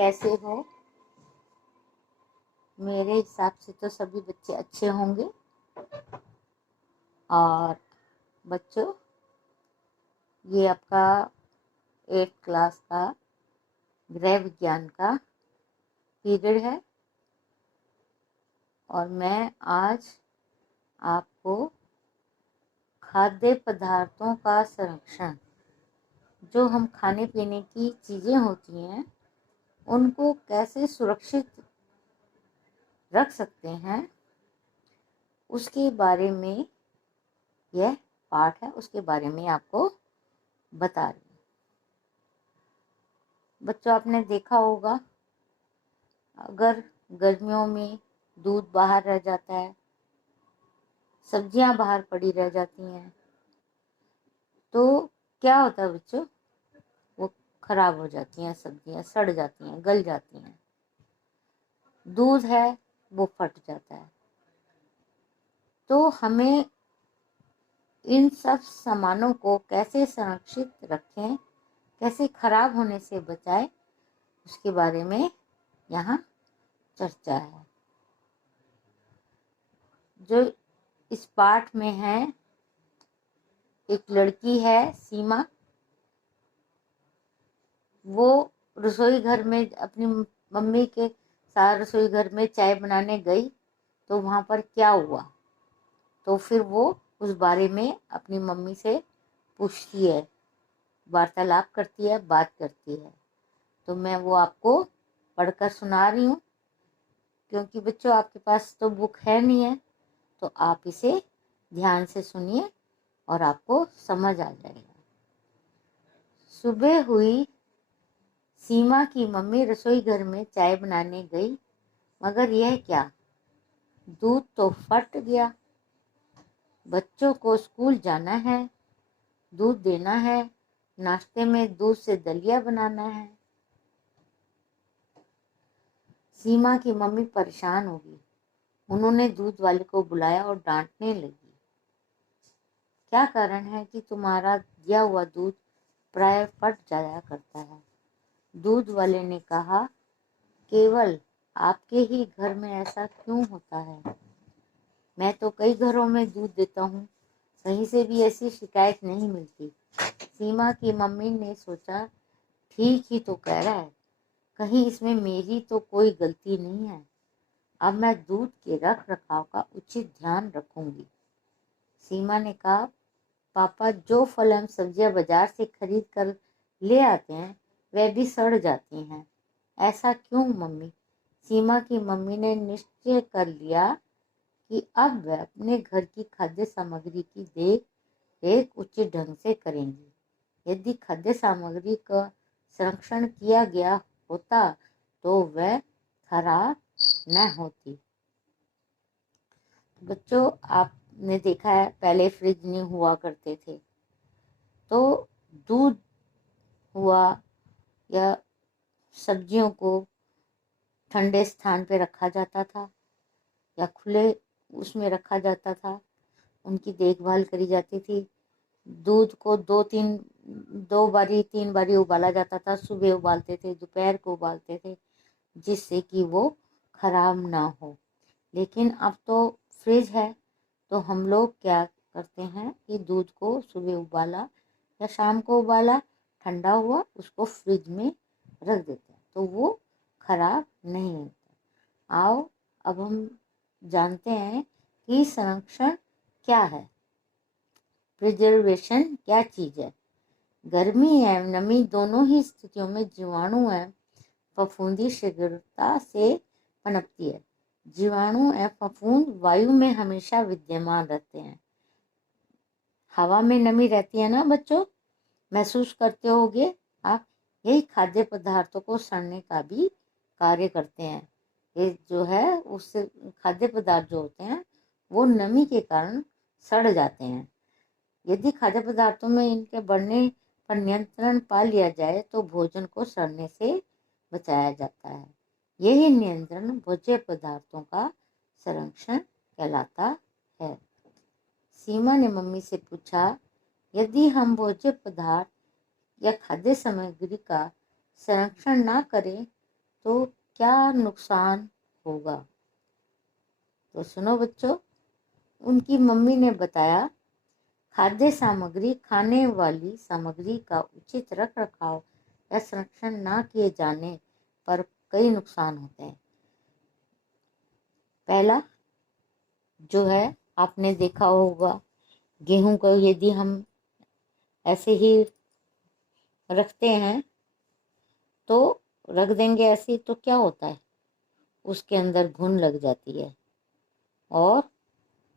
कैसे हो? मेरे हिसाब से तो सभी बच्चे अच्छे होंगे। और बच्चों, ये आपका 8th क्लास का गृह विज्ञान का पीरियड है और मैं आज आपको खाद्य पदार्थों का संरक्षण, जो हम खाने पीने की चीज़ें होती हैं उनको कैसे सुरक्षित रख सकते हैं उसके बारे में यह पाठ है, उसके बारे में आपको बता रही हूँ। बच्चों, आपने देखा होगा, अगर गर्मियों में दूध बाहर रह जाता है, सब्जियां बाहर पड़ी रह जाती हैं, तो क्या होता है बच्चों? वो खराब हो जाती हैं, सब्जियां सड़ जाती हैं, गल जाती हैं। दूध है वो फट जाता है। तो हमें इन सब सामानों को कैसे संरक्षित रखें, कैसे खराब होने से बचाएं, उसके बारे में यहाँ चर्चा है। जो इस पाठ में है, एक लड़की है सीमा, वो रसोई घर में अपनी मम्मी के साथ रसोई घर में चाय बनाने गई। तो वहाँ पर क्या हुआ, तो फिर वो उस बारे में अपनी मम्मी से पूछती है, वार्तालाप करती है, बात करती है। तो मैं वो आपको पढ़कर सुना रही हूँ, क्योंकि बच्चों आपके पास तो बुक है नहीं है, तो आप इसे ध्यान से सुनिए और आपको समझ आ जाएगा। सुबह हुई, सीमा की मम्मी रसोई घर में चाय बनाने गई, मगर यह क्या, दूध तो फट गया। बच्चों को स्कूल जाना है, दूध देना है, नाश्ते में दूध से दलिया बनाना है। सीमा की मम्मी परेशान होगी। उन्होंने दूध वाले को बुलाया और डांटने लगी, क्या कारण है कि तुम्हारा दिया हुआ दूध प्राय फट जाया करता है? दूध वाले ने कहा, केवल आपके ही घर में ऐसा क्यों होता है? मैं तो कई घरों में दूध देता हूँ, कहीं से भी ऐसी शिकायत नहीं मिलती। सीमा की मम्मी ने सोचा, ठीक ही तो कह रहा है, कहीं इसमें मेरी तो कोई गलती नहीं है। अब मैं दूध के रख रखाव का उचित ध्यान रखूंगी। सीमा ने कहा, पापा, जो फल हम सब्जियां बाजार से खरीद कर ले आते हैं वह भी सड़ जाती हैं। ऐसा क्यों मम्मी? सीमा की मम्मी ने निश्चय कर लिया कि अब वह अपने घर की खाद्य सामग्री की देख रेख उचित ढंग से करेंगी। यदि खाद्य सामग्री का संरक्षण किया गया होता तो वह खराब न होती। बच्चों, आपने देखा है, पहले फ्रिज नहीं हुआ करते थे, तो दूध हुआ या सब्जियों को ठंडे स्थान पे रखा जाता था या खुले उसमें रखा जाता था, उनकी देखभाल करी जाती थी। दूध को 2 बारी 3 बारी उबाला जाता था। सुबह उबालते थे, दोपहर को उबालते थे, जिससे कि वो खराब ना हो। लेकिन अब तो फ्रिज है, तो हम लोग क्या करते हैं कि दूध को सुबह उबाला या शाम को उबाला, ठंडा हुआ, उसको फ्रिज में रख देते हैं, तो वो खराब नहीं होता। आओ अब हम जानते हैं कि संरक्षण क्या है, प्रिजर्वेशन क्या चीज़ है। गर्मी एवं नमी दोनों ही स्थितियों में जीवाणु एवं फफूंदी शीघ्रता से पनपती है। जीवाणु एवं फफूंद वायु में हमेशा विद्यमान रहते हैं। हवा में नमी रहती है ना बच्चों, महसूस करते होगे आप। यही खाद्य पदार्थों को सड़ने का भी कार्य करते हैं। ये जो है, उससे खाद्य पदार्थ जो होते हैं वो नमी के कारण सड़ जाते हैं। यदि खाद्य पदार्थों में इनके बढ़ने पर नियंत्रण पा लिया जाए तो भोजन को सड़ने से बचाया जाता है। यही नियंत्रण भोज्य पदार्थों का संरक्षण कहलाता है। सीमा ने मम्मी से पूछा, यदि हम भोज्य पदार्थ या खाद्य सामग्री का संरक्षण ना करें तो क्या नुकसान होगा। तो सुनो बच्चों, उनकी मम्मी ने बताया, खाद्य सामग्री, खाने वाली सामग्री का उचित रख रखाव या संरक्षण न किए जाने पर कई नुकसान होते हैं। पहला जो है, आपने देखा होगा, गेहूं को यदि हम ऐसे ही रखते हैं तो रख देंगे ऐसे ही, तो क्या होता है, उसके अंदर घुन लग जाती है, और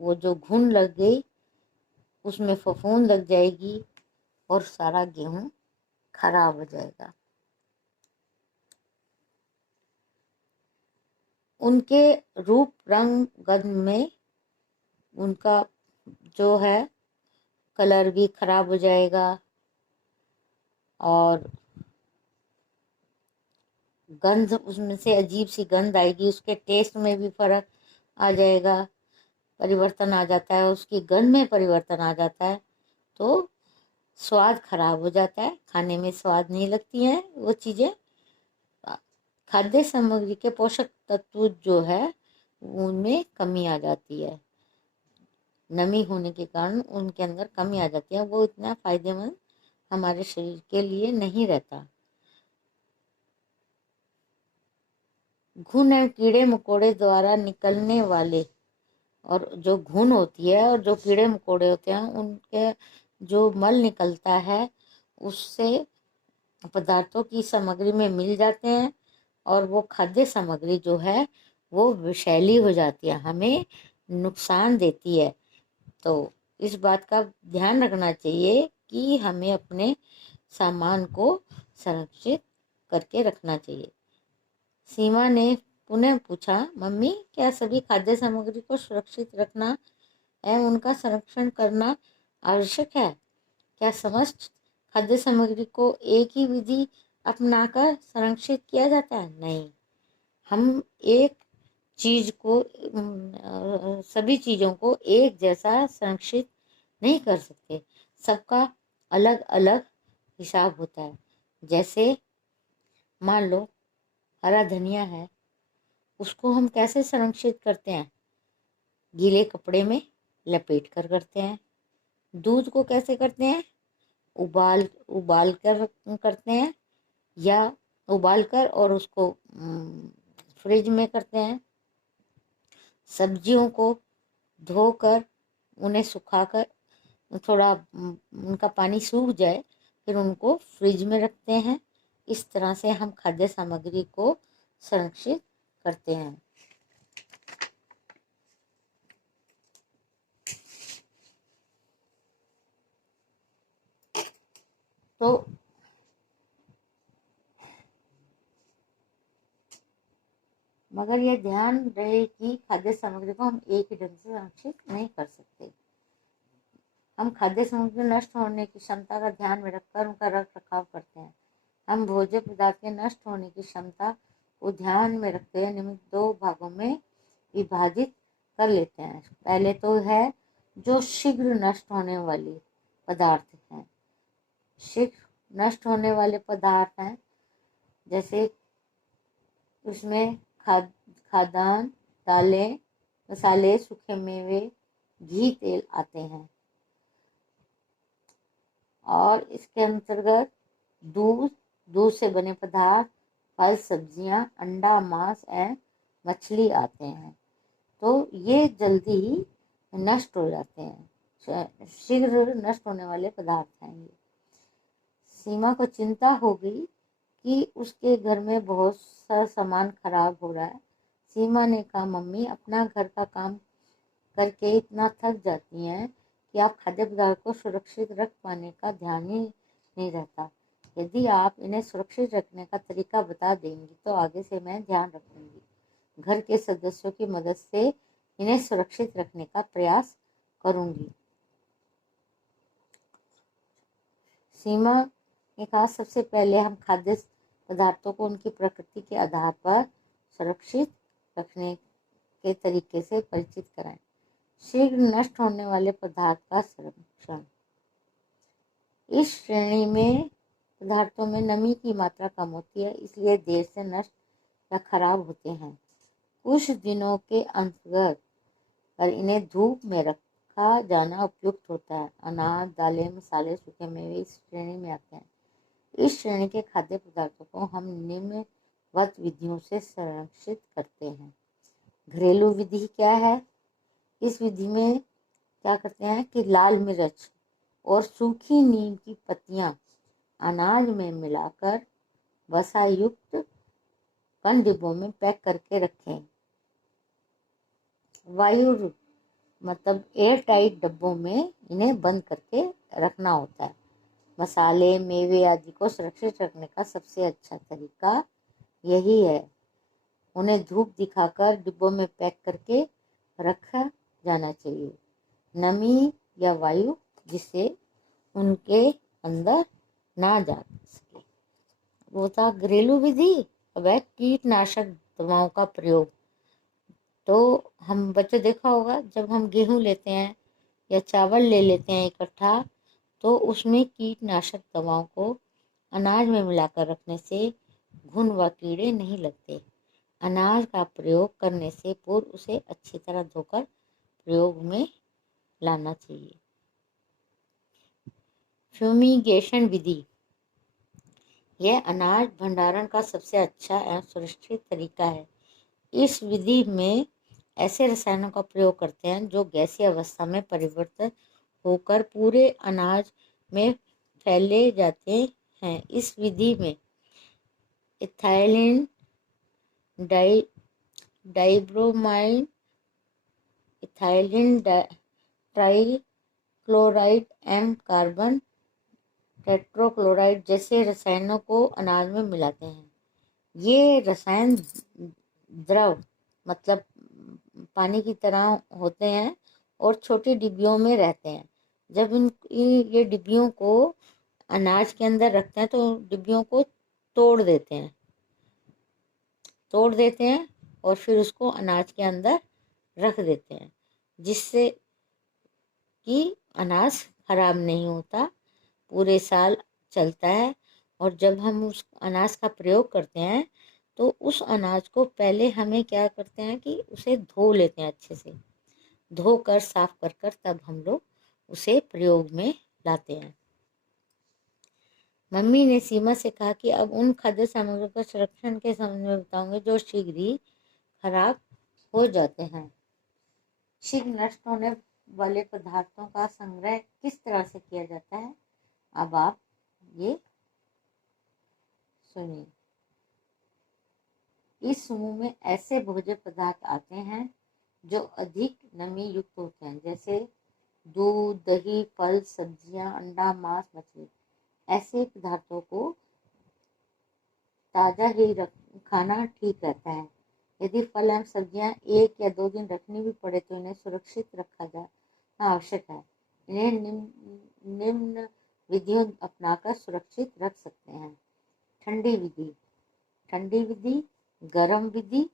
वो जो घुन लग गई उसमें फफूंद लग जाएगी और सारा गेहूं खराब हो जाएगा। उनके रूप रंग गंध में उनका जो है कलर भी खराब हो जाएगा, और गंध, उसमें से अजीब सी गंध आएगी, उसके टेस्ट में भी फर्क आ जाएगा, परिवर्तन आ जाता है, उसकी गंध में परिवर्तन आ जाता है, तो स्वाद खराब हो जाता है, खाने में स्वाद नहीं लगती हैं वो चीज़ें। खाद्य सामग्री के पोषक तत्व जो है उनमें कमी आ जाती है, नमी होने के कारण उनके अंदर कमी आ जाती है, वो इतना फायदेमंद हमारे शरीर के लिए नहीं रहता। घुन एवं कीड़े मकोड़े द्वारा निकलने वाले, और जो घुन होती है और जो कीड़े मकोड़े होते हैं उनके जो मल निकलता है उससे पदार्थों की सामग्री में मिल जाते हैं, और वो खाद्य सामग्री जो है वो विषैली हो जाती है, हमें नुकसान देती है। तो इस बात का ध्यान रखना चाहिए कि हमें अपने सामान को संरक्षित करके रखना चाहिए। सीमा ने पुनः पूछा, मम्मी, क्या सभी खाद्य सामग्री को सुरक्षित रखना एवं उनका संरक्षण करना आवश्यक है? क्या समस्त खाद्य सामग्री को एक ही विधि अपनाकर संरक्षित किया जाता है? नहीं, हम एक चीज को सभी चीजों को एक जैसा संरक्षित नहीं कर सकते, सबका अलग अलग हिसाब होता है। जैसे मान लो हरा धनिया है, उसको हम कैसे संरक्षित करते हैं? गीले कपड़े में लपेट कर करते हैं। दूध को कैसे करते हैं? उबाल उबाल कर करते हैं, या उबाल कर और उसको फ्रिज में करते हैं। सब्जियों को धोकर उन्हें सुखाकर थोड़ा उनका पानी सूख जाए, फिर उनको फ्रिज में रखते हैं। इस तरह से हम खाद्य सामग्री को संरक्षित करते हैं। तो मगर यह ध्यान रहे कि खाद्य सामग्री को हम एक ही ढंग से संरक्षित नहीं कर सकते। हम खाद्य सामग्री नष्ट होने की क्षमता का ध्यान में रखकर उनका रख रखाव करते हैं। हम भोज्य पदार्थ के नष्ट होने की क्षमता को ध्यान में रखते हुए निम्न दो भागों में विभाजित कर लेते हैं। पहले तो है जो शीघ्र नष्ट होने वाली पदार्थ हैं। शीघ्र नष्ट होने वाले पदार्थ हैं जैसे उसमें खाद्यान्न, दालें, मसाले, सूखे मेवे, घी, तेल आते हैं। और इसके अंतर्गत दूध, दूध से बने पदार्थ, फल, सब्जियां, अंडा, मांस एवं मछली आते हैं। तो ये जल्दी ही नष्ट हो जाते हैं, शीघ्र नष्ट होने वाले पदार्थ हैं ये। सीमा को चिंता हो गई कि उसके घर में बहुत सा सामान खराब हो रहा है। सीमा ने कहा, मम्मी, अपना घर का काम करके इतना थक जाती हैं कि आप खाद्य पदार्थ को सुरक्षित रख पाने का ध्यान ही नहीं रहता। यदि आप इन्हें सुरक्षित रखने का तरीका बता देंगी तो आगे से मैं ध्यान रखूंगी। घर के सदस्यों की मदद से इन्हें सुरक्षित रखने का प्रयास करूंगी। सीमा ने कहा, सबसे पहले हम खाद्य पदार्थों को उनकी प्रकृति के आधार पर सुरक्षित रखने के तरीके से परिचित कराएं। शीघ्र नष्ट होने वाले पदार्थ का संरक्षण। इस श्रेणी में पदार्थों में नमी की मात्रा कम होती है, इसलिए देर से नष्ट या खराब होते हैं। कुछ दिनों के अंतर्गत पर इन्हें धूप में रखा जाना उपयुक्त होता है। अनाज, दालें, मसाले, सूखे मेवे इस श्रेणी में आते हैं। इस श्रेणी के खाद्य पदार्थों को हम निम्नवत विधियों से संरक्षित करते हैं। घरेलू विधि क्या है? इस विधि में क्या करते हैं कि लाल मिर्च और सूखी नीम की पत्तियां अनाज में मिलाकर वसा युक्त बंद डिब्बों में पैक करके रखें। वायु मतलब एयर टाइट डब्बों में इन्हें बंद करके रखना होता है। मसाले, मेवे आदि को सुरक्षित रखने का सबसे अच्छा तरीका यही है। उन्हें धूप दिखाकर डिब्बों में पैक करके रखा जाना चाहिए। नमी या वायु जिससे उनके अंदर ना जा सके। वो था घरेलू विधि। अब है कीटनाशक दवाओं का प्रयोग। तो हम बच्चों देखा होगा, जब हम गेहूं लेते हैं या चावल ले लेते हैं इकट्ठा, तो उसमें कीटनाशक दवाओं को अनाज में मिलाकर रखने से घुन व कीड़े नहीं लगते। अनाज का प्रयोग करने से पूर्व उसे अच्छी तरह धोकर प्रयोग में लाना चाहिए। फ्यूमिगेशन विधि, यह अनाज भंडारण का सबसे अच्छा एवं सुरक्षित तरीका है। इस विधि में ऐसे रसायनों का प्रयोग करते हैं जो गैसीय अवस्था में परिवर्तित होकर पूरे अनाज में फैले जाते हैं। इस विधि में इथाइलिन डाइब्रोमाइन, इथाइलिन ट्राइक्लोराइड, एम कार्बन टेट्राक्लोराइड जैसे रसायनों को अनाज में मिलाते हैं। ये रसायन द्रव मतलब पानी की तरह होते हैं और छोटी डिब्बियों में रहते हैं। जब ये डिब्बियों को अनाज के अंदर रखते हैं तो डिब्बियों को तोड़ देते हैं और फिर उसको अनाज के अंदर रख देते हैं, जिससे कि अनाज खराब नहीं होता, पूरे साल चलता है। और जब हम उस अनाज का प्रयोग करते हैं तो उस अनाज को पहले हमें क्या करते हैं कि उसे धो लेते हैं, अच्छे से धोकर साफ कर तब हम लोग उसे प्रयोग में लाते हैं। मम्मी ने सीमा से कहा कि अब उन खाद्य सामग्रियों का संरक्षण के संबंध में बताऊंगे जो शीघ्र ही खराब हो जाते हैं। शीघ्र नष्ट होने वाले पदार्थों का संग्रह किस तरह से किया जाता है, अब आप ये सुनिए। इस समूह में ऐसे भोज्य पदार्थ आते हैं जो अधिक नमी युक्त होते हैं, जैसे दूध, दही, फल, सब्जियां, अंडा, मांस, मछली। ऐसे पदार्थों को ताज़ा ही खाना ठीक रहता है। यदि फल एवं सब्जियां 1 या 2 दिन रखनी भी पड़े तो इन्हें सुरक्षित रखा जाना आवश्यक है। इन्हें निम्न विधियों अपनाकर सुरक्षित रख सकते हैं। ठंडी विधि, गर्म विधि,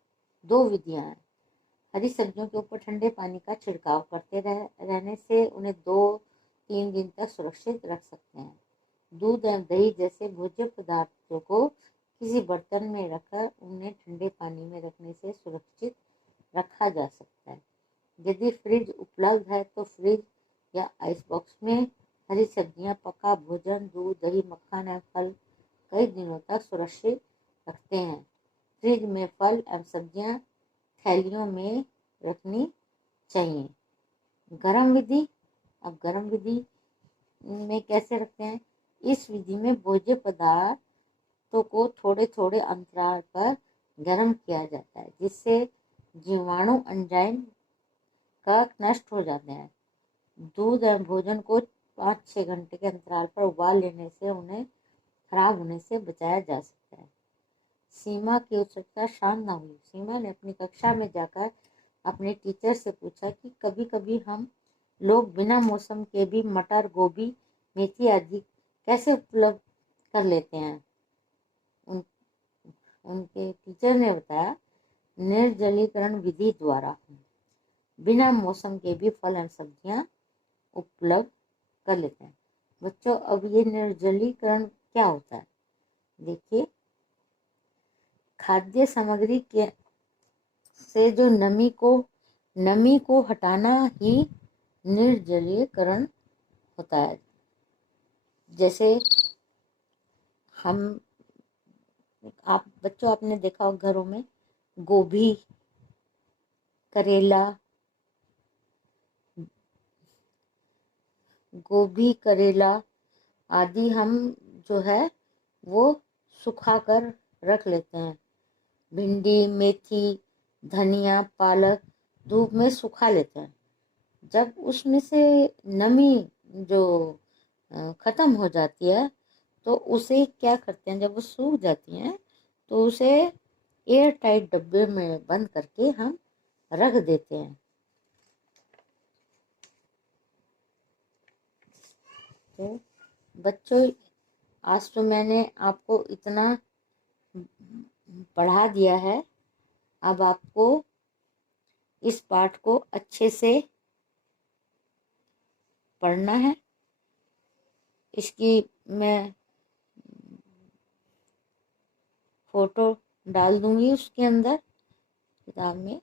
2 विधियां हैं। हरी सब्जियों के ऊपर ठंडे पानी का छिड़काव करते रहने से उन्हें 2-3 दिन तक सुरक्षित रख सकते हैं। दूध एवं दही जैसे भोज्य पदार्थों को किसी बर्तन में रखकर उन्हें ठंडे पानी में रखने से सुरक्षित रखा जा सकता है। यदि फ्रिज उपलब्ध है तो फ्रिज या आइस बॉक्स में हरी सब्जियां, पका भोजन, दूध, दही, मक्खन एवं फल कई दिनों तक सुरक्षित रखते हैं। फ्रिज में फल एवं सब्जियां थैलियों में रखनी चाहिए। गर्म विधि, अब गर्म विधि में कैसे रखते हैं? इस विधि में भोज्य पदार्थों को थोड़े थोड़े अंतराल पर गर्म किया जाता है, जिससे जीवाणु एंजाइम का नष्ट हो जाते हैं। दूध एवं भोजन को 5-6 घंटे के अंतराल पर उबाल लेने से उन्हें खराब होने से बचाया जा सकता है। सीमा की उत्सुकता शांत न हुई। सीमा ने अपनी कक्षा में जाकर अपने टीचर से पूछा कि कभी कभी हम लोग बिना मौसम के भी मटर, गोभी, मेथी आदि कैसे उपलब्ध कर लेते हैं। उनके टीचर ने बताया, निर्जलीकरण विधि द्वारा बिना मौसम के भी फल एवं सब्जियां उपलब्ध कर लेते हैं। बच्चों, अब ये निर्जलीकरण क्या होता है देखिए। खाद्य सामग्री के से जो नमी को हटाना ही निर्जलीकरण होता है। जैसे हम आप बच्चों, आपने देखा हो घरों में गोभी, करेला, आदि हम जो है वो सुखा कर रख लेते हैं। भिंडी, मेथी, धनिया, पालक धूप में सुखा लेते हैं। जब उसमें से नमी जो खत्म हो जाती है तो उसे क्या करते हैं, जब वो सूख जाती हैं तो उसे एयर टाइट डब्बे में बंद करके हम रख देते हैं। तो बच्चों, आज तो मैंने आपको इतना पढ़ा दिया है, अब आपको इस पाठ को अच्छे से पढ़ना है। इसकी मैं फोटो डाल दूंगी उसके अंदर किताब में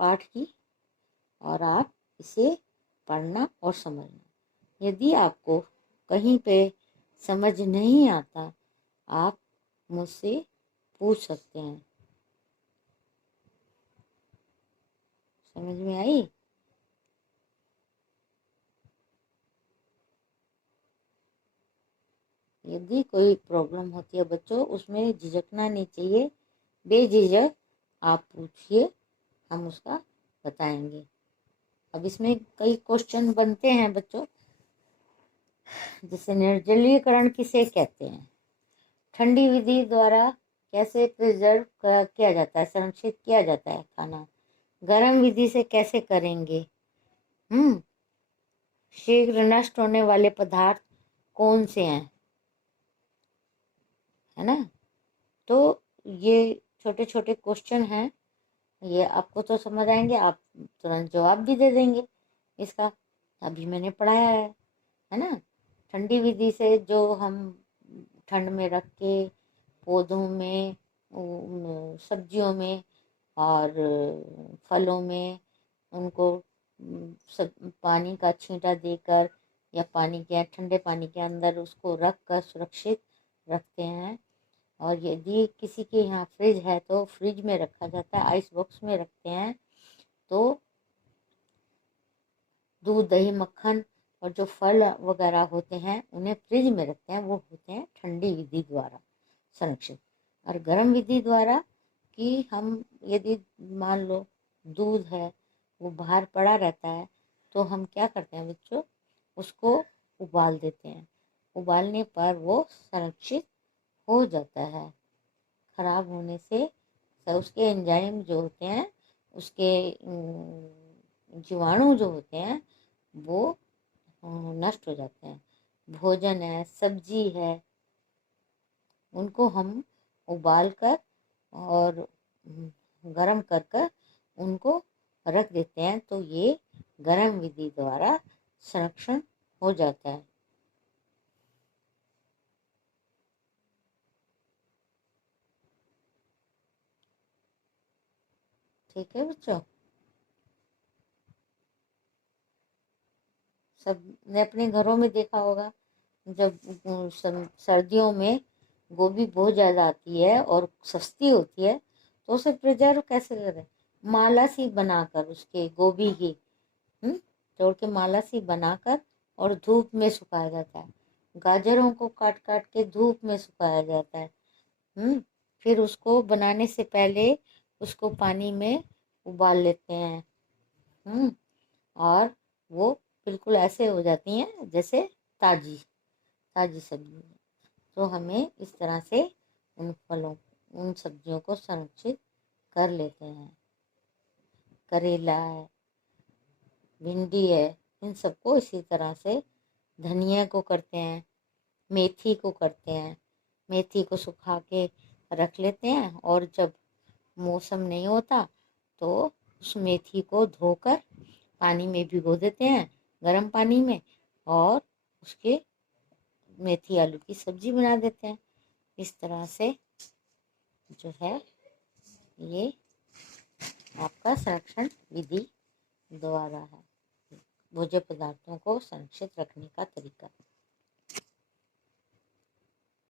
पाठ की, और आप इसे पढ़ना और समझना। यदि आपको कहीं पे समझ नहीं आता, आप मुझसे पूछ सकते हैं। समझ में आई? यदि कोई प्रॉब्लम होती है बच्चों, उसमें झिझकना नहीं चाहिए, बेझिझक आप पूछिए, हम उसका बताएंगे। अब इसमें कई क्वेश्चन बनते हैं बच्चों, जैसे निर्जलीकरण किसे कहते हैं, ठंडी विधि द्वारा कैसे प्रिजर्व किया जाता है, संरक्षित किया जाता है खाना, गर्म विधि से कैसे करेंगे, शीघ्र नष्ट होने वाले पदार्थ कौन से हैं, है ना। तो ये छोटे छोटे क्वेश्चन हैं, ये आपको तो समझ आएंगे, आप तुरंत जवाब भी दे देंगे इसका। अभी मैंने पढ़ाया है ना। ठंडी विधि से जो हम ठंड में रख के पौधों में, सब्जियों में और फलों में उनको सब पानी का छींटा देकर या पानी के ठंडे पानी के अंदर उसको रख कर सुरक्षित रखते हैं। और यदि किसी के यहाँ फ्रिज है तो फ्रिज में रखा जाता है, आइस बॉक्स में रखते हैं। तो दूध, दही, मक्खन और जो फल वगैरह होते हैं उन्हें फ्रिज में रखते हैं, वो होते हैं ठंडी विधि द्वारा संरक्षित। और गर्म विधि द्वारा कि हम यदि मान लो दूध है वो बाहर पड़ा रहता है, तो हम क्या करते हैं बच्चों, उसको उबाल देते हैं। उबालने पर वो संरक्षित हो जाता है। खराब होने से उसके एंजाइम जो होते हैं, उसके जीवाणु जो होते हैं वो नष्ट हो जाते हैं। भोजन है, सब्जी है, उनको हम उबाल कर और गरम कर कर उनको रख देते हैं, तो ये गरम विधि द्वारा संरक्षण हो जाता है। ठीक है बच्चों, सब ने अपने घरों में देखा होगा, जब सर्दियों में गोभी बहुत ज़्यादा आती है और सस्ती होती है, तो उसे प्रिजर्व कैसे करें, माला सी बनाकर उसके गोभी की तोड़ के माला सी बनाकर और धूप में सुखाया जाता है। गाजरों को काट काट के धूप में सुखाया जाता है। फिर उसको बनाने से पहले उसको पानी में उबाल लेते हैं। और वो बिल्कुल ऐसे हो जाती हैं जैसे ताजी ताजी सब्जी। तो हमें इस तरह से उन फलों, उन सब्जियों को संरक्षित कर लेते हैं। करेला है, भिंडी है, इन सबको इसी तरह से, धनिया को करते हैं, मेथी को करते हैं। मेथी को सुखा के रख लेते हैं और जब मौसम नहीं होता तो उस मेथी को धोकर पानी में भिगो देते हैं, गर्म पानी में, और उसके मेथी आलू की सब्जी बना देते हैं। इस तरह से जो है ये आपका संरक्षण विधि द्वारा है। भोज्य पदार्थों को संरक्षित रखने का तरीका।